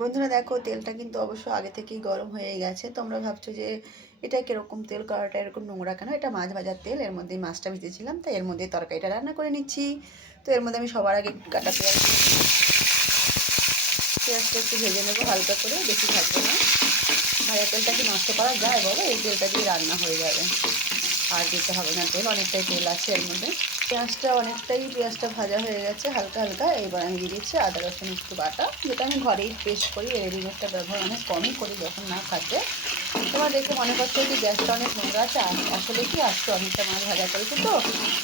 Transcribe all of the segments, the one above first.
বন্ধুরা দেখো, তেলটা কিন্তু অবশ্য আগে থেকেই গরম হয়ে গেছে। তোমরা ভাবছো যে এটা কিরকম তেল, কড়াটা এরকম নোংরা কেন? এটা মাছ ভাজার তেল, এর মধ্যেই মাছটা ভেজেছিলাম, তাই এর মধ্যে তরকারিটা রান্না করে নিচ্ছি। তো এর মধ্যে আমি সবার আগে কাটা পেঁয়াজটা একটু ভেজে নেবো হালকা করে, বেশি ভাজবো না। ভাজা তেলটা কি নষ্ট করা যায় বলো? এই তেলটা দিয়ে রান্না হয়ে যাবে, আর দিতে হবে না তেল, অনেকটাই তেল আছে এর মধ্যে। পেঁয়াজটা ভাজা হয়ে গেছে হালকা হালকা। এইবার আমি দিয়ে দিচ্ছি আদা রসুন একটু বাটা, যেটা আমি ঘরেই পেস্ট করি। রেডিমেডটা ব্যবহার অনেক কমই করি যখন না থাকে। তোমার দেখে মনে করছে যে গ্যাসটা অনেক নোংরা আছে, আসলে কি আজকে অনেকটা মাছ ভাজা করেছি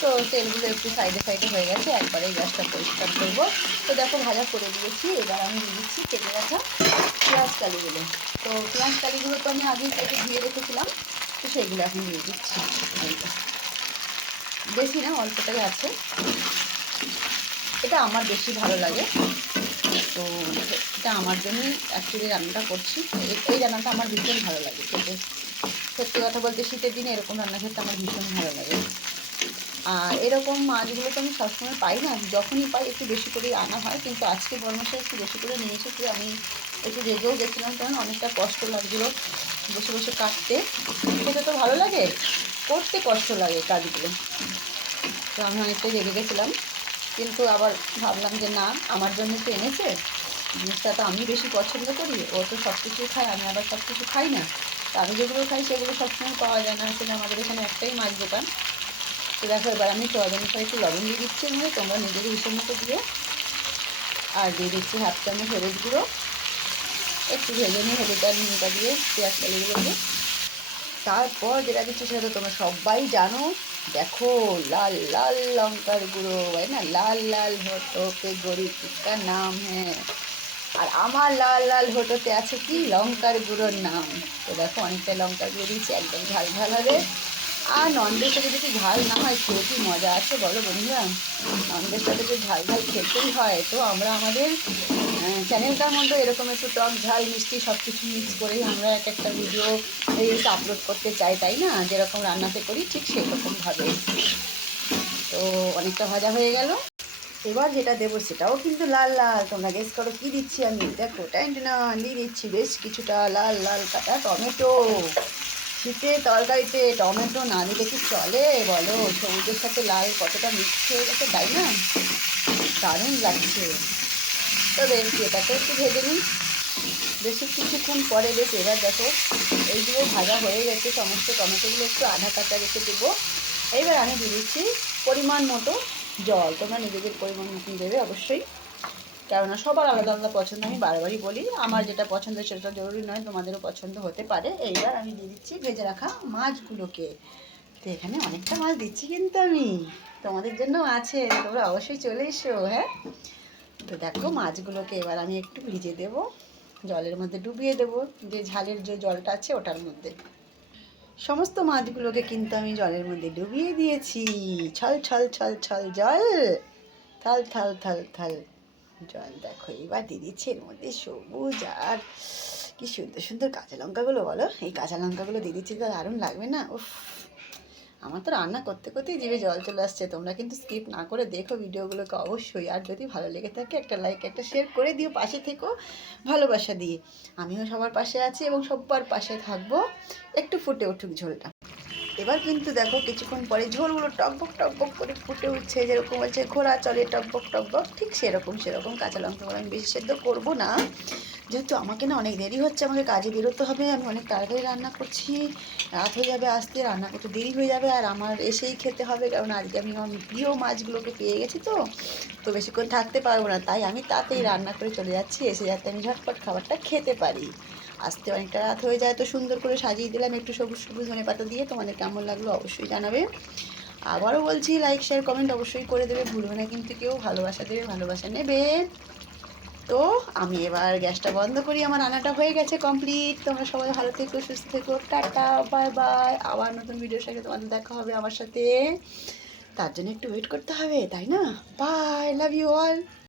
তো তেলগুলো একটু সাইডে সাইডে হয়ে গেছে, একবারে গ্যাসটা পরিষ্কার করবো। তো দেখো ভাজা করে দিয়েছি। এবার আমি দিয়ে দিচ্ছি কেটে রাখা পেঁয়াজ কালিগুলো। তো পেঁয়াজ কালিগুলো তো আমি আগেই কেটে ধুয়ে রেখেছিলাম, তো সেগুলো এখন দিয়ে দিচ্ছি। বেশি না, অল্পটাই আছে। এটা আমার বেশি ভালো লাগে, তো এটা আমার জন্যই অ্যাকচুয়ালি রান্নাটা করছি। এই রান্নাটা আমার ভীষণ ভালো লাগে খেতে। সত্যি কথা বলতে শীতের দিনে এরকম রান্না খেতে আমার ভীষণ ভালো লাগে। আর এরকম মাছগুলো তো আমি সবসময় পাই না, যখনই পাই একটু বেশি করেই আনা হয়। কিন্তু আজকে বর্মশাই একটু বেশি করে নিয়ে এসেছি। আমি একটু রেগেও গেছিলাম, কারণ অনেকটা কষ্ট লাগছিলো বসে বসে কাটতে। খেতে তো ভালো লাগে, করতে কষ্ট লাগে কাজগুলো। তো আমি অনেকটাই রেগে গেছিলাম, কিন্তু আবার ভাবলাম যে না, আমার জন্য তো এনেছে, জিনিসটা তো আমি বেশি পছন্দ করি। ও তো সব কিছুই খায়, আমি আবার সব কিছু খাই না। তো আমি যেগুলো খাই সেগুলো সবসময় পাওয়া যায় না। আসলে আমাদের এখানে একটাই মাছ দোকান। তো দেখো, এবার আমি সয়াবিনের পরে একটু লবণ দিয়ে দিচ্ছি, এর মধ্যে তোমরা নিজেদের হিসেব মতো দিও। আর দিয়ে দিচ্ছি হাফ চামচ হলুদ গুঁড়ো। একটু ভেজে নিয়ে হলুদ আর নুনটা দিয়ে পেঁয়াজ কালিগুলোকে, তারপর যেটা দিচ্ছি সেটা তো তোমরা সবাই জানো। দেখো, লাল লাল লঙ্কার গুঁড়ো, তাই না? লাল লাল হোটোতে গরিব কিসকা নাম হ্যাঁ। আর আমার লাল লাল হোটোতে আছে কি? লঙ্কার গুঁড়োর নাম। তো দেখো, অনেকটা লঙ্কার গুঁড়ো দিয়েছি, একদম ঝাল ঝাল হবে। আর ননভেজটা যদি ঝাল না হয় খেয়ে কি মজা আছে বলো বন্ধুরা? ননভেজটা যদি ঝাল ঝাল খেতেই হয়, তো আমরা আমাদের চ্যানেলটার মধ্যে এরকম একটু টক ঝাল মিষ্টি সব কিছু মিক্স করেই আমরা এক একটা ভিডিও রিলস আপলোড করতে চাই, তাই না? যেরকম রান্নাতে করি ঠিক সেরকমভাবে। তো অনেকটা ভাজা হয়ে গেল। এবার যেটা দেবো সেটাও কিন্তু লাল লাল। তোমরা গেস করো কী দিচ্ছি আমি? দেখো, না দিয়ে দিচ্ছি বেশ কিছুটা লাল লাল কাটা টমেটো। শীতের তরকারিতে টমেটো না দিলে কি চলে বলো? সবুজের সাথে লাল কতটা মিক্স হয়ে গেছে, তাই না? দারুণ লাগছে। তো বেশ, এটাকে একটু ভেজে নিই বেশি কিছুক্ষণ পরে। বেশ, এবার দেখো এইগুলো ভাজা হয়ে গেছে সমস্ত। টমেটোগুলো একটু আধা কাঁচা রেখে দেবো। এইবার আমি দিয়ে দিচ্ছি পরিমাণ মতো জল। তোমরা নিজেদের পরিমাণ মতন দেবে অবশ্যই, কেননা সবার আলাদা আলাদা পছন্দ। আমি বারবারই বলি, আমার যেটা পছন্দ সেটা জরুরি নয় তোমাদেরও পছন্দ হতে পারে। এইবার আমি দিয়ে দিচ্ছি ভেজে রাখা মাছগুলোকে। তো এখানে অনেকটা মাছ দিচ্ছি কিন্তু আমি, তোমাদের জন্য আছে, তোমরা অবশ্যই চলে এসো। হ্যাঁ, তো দেখো মাছগুলোকে এবার আমি একটু ভিজে দেবো, জলের মধ্যে ডুবিয়ে দেবো। যে ঝালের যে জলটা আছে ওটার মধ্যে সমস্ত মাছগুলোকে কিন্তু আমি জলের মধ্যে ডুবিয়ে দিয়েছি। ছল ছল ছল ছল জল, থাল থাল থাল থাল জল। দেখো, এবার দিয়ে দিচ্ছি এর মধ্যে সবুজ আর কি সুন্দর সুন্দর কাঁচা লঙ্কাগুলো। বলো, এই কাঁচা লঙ্কাগুলো দিয়ে দিচ্ছি তো দারুণ লাগবে না? উফ, আমার তো রান্না করতে করতেই জিভে জল চলে আসছে। তোমরা কিন্তু স্কিপ না করে দেখো ভিডিওগুলোকে অবশ্যই। আর যদি ভালো লেগে থাকে একটা লাইক একটা শেয়ার করে দিও, পাশে থেকো ভালোবাসা দিয়ে। আমিও সবার পাশে আছি এবং সবার পাশে থাকবো। একটু ফুটে উঠুক ঝোলটা। এবার কিন্তু দেখো কিছুক্ষণ পরে ঝোলগুলো টকবক করে ফুটে উঠছে, যেরকম হচ্ছে ঘোড়া চলে টকবক, ঠিক সেরকম কাঁচা লঙ্কাগুলো আমি বেশি সেদ্ধ করবো না, যেহেতু আমাকে না অনেক দেরি হচ্ছে, আমাকে কাজে বেরোতে হবে। আমি অনেক তাড়াতাড়ি রান্না করছি, রাত হয়ে যাবে আসতে, রান্না করতে দেরি হয়ে যাবে, আর আমার এসেই খেতে হবে, কারণ আজকে আমি আমার প্রিয় মাছগুলোকে পেয়ে গেছি। তো বেশিক্ষণ থাকতে পারবো না, তাই আমি তাড়াতাড়ি রান্না করে চলে যাচ্ছি, এসে যাতে আমি ঝটপট খাবারটা খেতে পারি। আসতে অনেকটা রাত হয়ে যায়। তো সুন্দর করে সাজিয়ে দিলাম একটু সবুজ সবুজ ধনেপাতা দিয়ে। তোমাদের কেমন লাগলো অবশ্যই জানাবে। আবারও বলছি, লাইক শেয়ার কমেন্ট অবশ্যই করে দেবে, ভুলবে না কিন্তু কেউ। ভালোবাসা দেবে, ভালোবাসা নেবে। তো আমি এবার গ্যাসটা বন্ধ করি, আমার রান্নাটা হয়ে গেছে কমপ্লিট। তোমরা সবাই ভালো থেকো, সুস্থ থেকো, টাটা বাই বাই। আবার নতুন ভিডিওর সাথে তোমাদের দেখা হবে আমার সাথে, তার জন্য একটু ওয়েট করতে হবে, তাই না? Bye, love you all.